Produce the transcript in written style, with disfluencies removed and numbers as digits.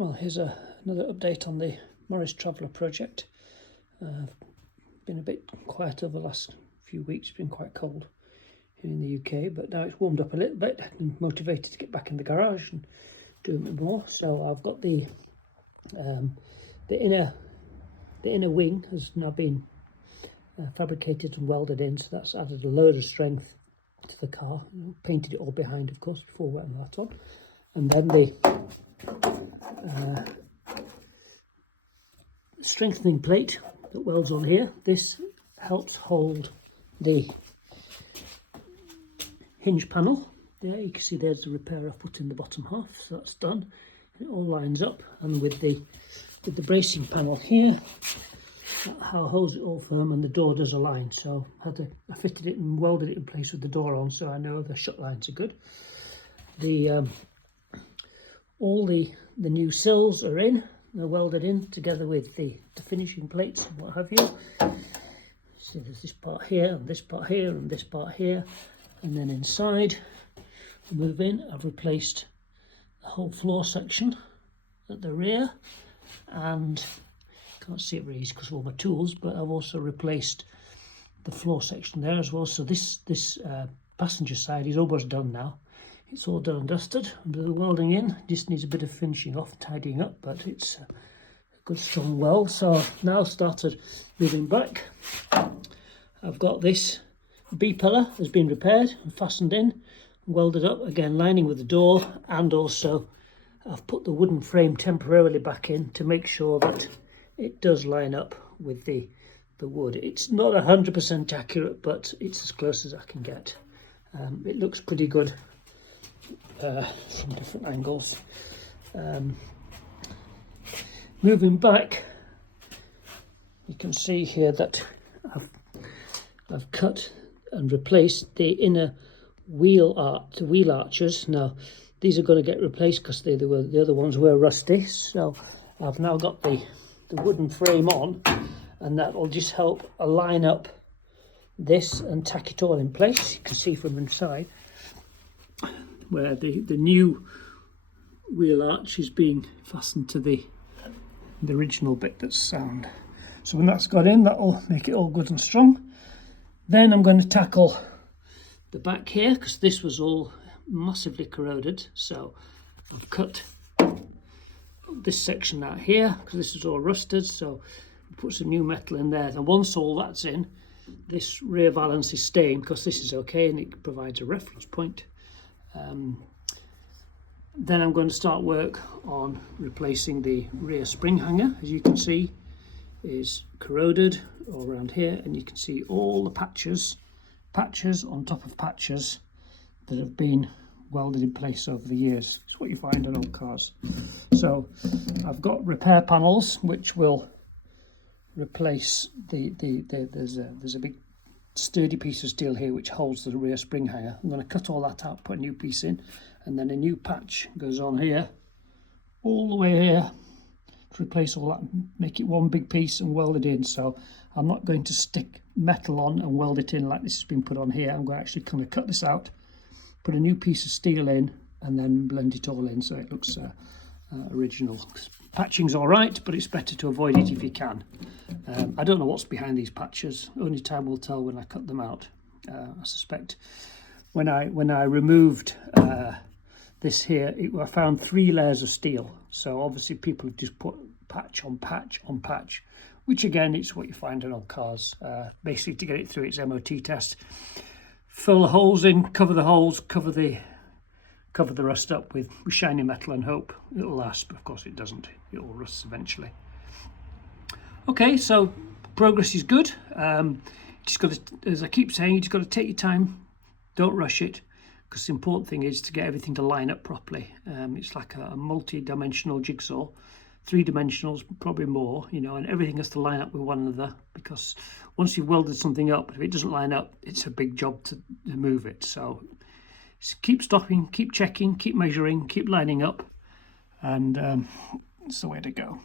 Well, here's another update on the Morris Traveller project. Been a bit quiet over the last few weeks. It's been quite cold here in the UK, but now it's warmed up a little bit. I'm motivated to get back in the garage and do a bit more. So I've got the inner wing has now been fabricated and welded in, so that's added a load of strength to the car. Painted it all behind, of course, before wetting that on, and then the strengthening plate that welds on here. This helps hold the hinge panel. There you can see there's the repair I've put in the bottom half, so that's done. It all lines up, and with the bracing panel here, that holds it all firm, and the door does align. So I fitted it and welded it in place with the door on, so I know the shut lines are good. All the new sills are in. They're welded in together with the finishing plates and what have you. So there's this part here, and this part here, and this part here, and then inside, move in. I've replaced the whole floor section at the rear, and can't see it really because of all my tools, but I've also replaced the floor section there as well. So this passenger side is almost done now. It's all done and dusted. The welding in just needs a bit of finishing off, tidying up, but it's a good strong weld. So I've now started moving back. I've got this B pillar has been repaired and fastened in, welded up, again lining with the door, and also I've put the wooden frame temporarily back in to make sure that it does line up with the wood. It's not 100% accurate, but it's as close as I can get. It looks pretty good from different angles. Moving back, you can see here that I've cut and replaced the inner wheel arches. Now these are going to get replaced because the other ones were rusty. So I've now got the wooden frame on, and that will just help align up this and tack it all in place. You can see from inside where the new wheel arch is being fastened to the original bit that's sound. So when that's got in, that'll make it all good and strong. Then I'm going to tackle the back here, because this was all massively corroded. So I've cut this section out here because this is all rusted, so put some new metal in there, and once all that's in, this rear valance is staying because this is okay and it provides a reference point. Then I'm going to start work on replacing the rear spring hanger. As you can see, is corroded all around here, and you can see all the patches on top of patches that have been welded in place over the years. It's what you find on old cars. So I've got repair panels which will replace there's a big sturdy piece of steel here which holds the rear spring hanger. I'm going to cut all that out, put a new piece in, and then a new patch goes on here all the way here to replace all that, make it one big piece and weld it in. So I'm not going to stick metal on and weld it in like this has been put on here. I'm going to actually kind of cut this out, put a new piece of steel in, and then blend it all in so it looks original. Patching's all right, but it's better to avoid it if you can. I don't know what's behind these patches. Only time will tell when I cut them out. I suspect when I removed this here, I found 3 layers of steel. So obviously people have just put patch on patch on patch, which again, it's what you find in old cars. Basically to get it through its MOT test, fill the holes in, cover the holes, cover the rust up with shiny metal and hope it'll last, but of course it doesn't. It all rusts eventually. Okay, so progress is good. Just got to, as I keep saying, you just got to take your time, don't rush it, because the important thing is to get everything to line up properly. It's like a multi-dimensional jigsaw, 3 dimensionals, probably more, you know, and everything has to line up with one another, because once you've welded something up, if it doesn't line up, it's a big job to move it. So keep stopping, keep checking, keep measuring, keep lining up, and it's the way to go.